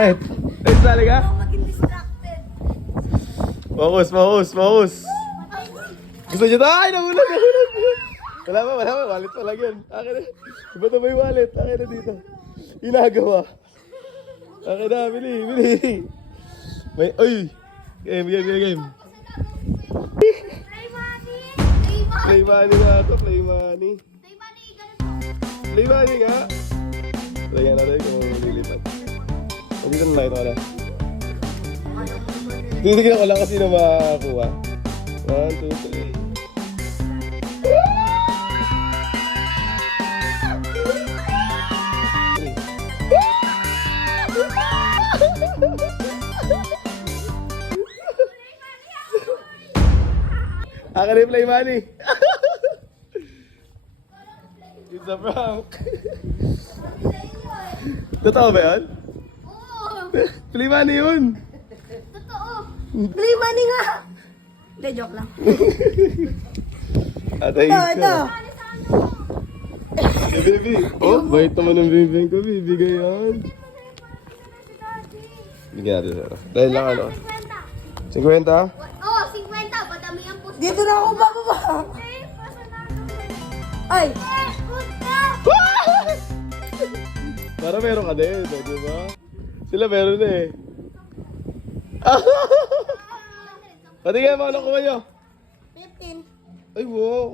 Eh, sali ka? Maging distracted. Focus. Gusto nyo tayo? Ay, nahulog. Wala pa. Wallet pa lang yun. Akin na. Iba na ba yung wallet? Akin na dito. Ginagawa. Akin na, bili. May, oy. Game. Play money nga to, play money. Play money nga. Lagyan natin kung lilipat. Dito na ito na. Titignan ko lang kasi na makakuha. 1, 2, 3. Akin na yung play money. It's a prank. Totoo ba yun? Oo. Play money yun. Totoo. Play money nga. Hindi, joke lang. Atay Ito. Baby. Oh, bait naman ng bibig ko. Bibigay yan. Bigyan natin sir. Dahil lang ano. 50? Oo, 50. Padami ang puso. Dito na ako bababa. Ay! Para meron ka din, di ba? Sila meron na eh. Patingin mo, ano kuha nyo? 15. Ay, wow.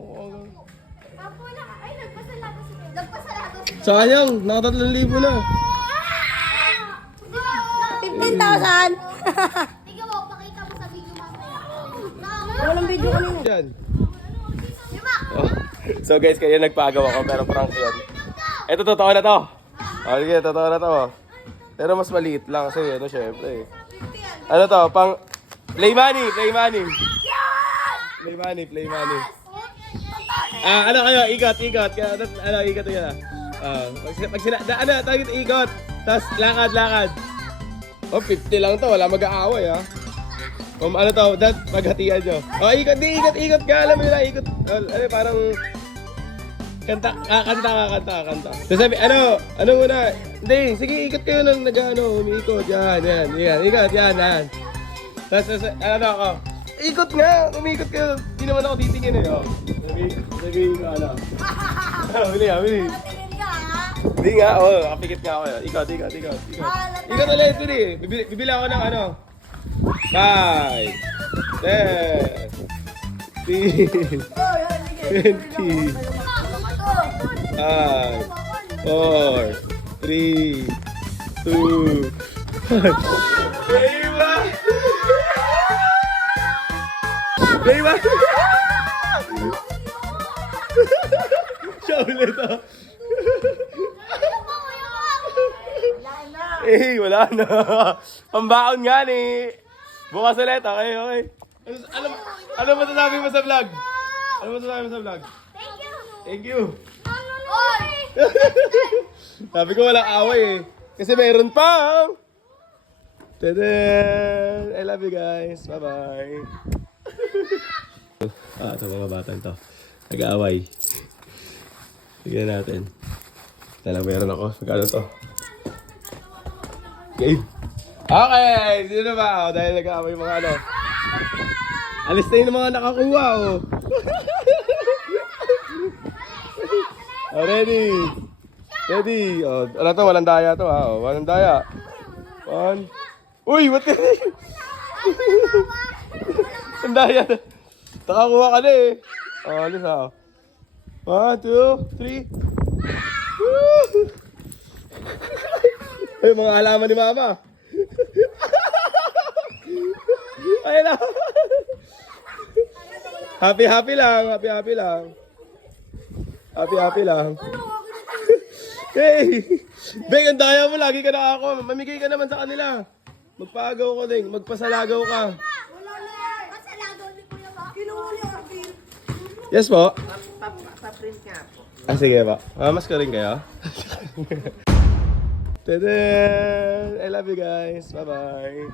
Papo na. Ay, nagpasalato sila. Sayang, naka 3,000 na. 15,000. Tingnan mo, pakita mo sa video mamaya. Walang video kanina. Yan. Oh. So guys, kaya nagpaagaw ako pero prank yun. Ito, totoo na to. Oh, sige, totoo na to. Pero mas maliit lang kasi ano, syempre. Ano to, pang play money. Play money. Ano kayo, ikot. Kaya, ano, ikot yun tawag ikot. Tapos, lakad. Oh, 50 lang to, wala mag-aaway ha. Ano to, maghatian nyo. Oh, ikot ka, alam mo yun na, ikot. Ano, parang, kanta. Tapos sabi, ano muna, hindi, sige, ikot kayo lang, umiikot, yan. Ikot, yan. Tapos, ano ako, ikot nga, umiikot kayo, hindi naman ako titingin eh, oh. Sabihin ko, ano. Bili. Hindi nga, nakapikit nga ako, ikot. Ikot ulit, bibili ako ng ano, 5, 10, 15, 20, 5, 4, 3, 2, 1. Diba? Siya ulit ah. Wala na. Pambaon nga ni. Bukas ulit, okay. Ano masasabi mo sa vlog? Thank you. Sabi ko walang away eh. Kasi meron pa. Tadaan! I love you guys. Bye-bye. Ito mga batang to. Nag-aaway. Tignan natin. Talang meron ako. Magkano to? Okay! Sino ba? Dahil nag-aaway mga ano. Alis na yung mga nakakuha oh. Ready? Ano to? Walang daya to ha. Walang daya. 1. Uy! What the heck? Ang daya na. Nakakuha ka na eh. Alis ha. 1, 2, 3. Ay, mga halaman ni mama. Ayun na. Happy lang. Hey! Beng, ang daya mo. Lagi ka na ako. Mamigay ka naman sa kanila. Magpaagaw ko din. Magpasalagaw ka. Pasalagaw ni Kuya ba? Kinuhuli ang bill. Yes po. Pa-print nga po. Sige po. Mamas ka rin kayo. Tada! I love you guys. Bye-bye.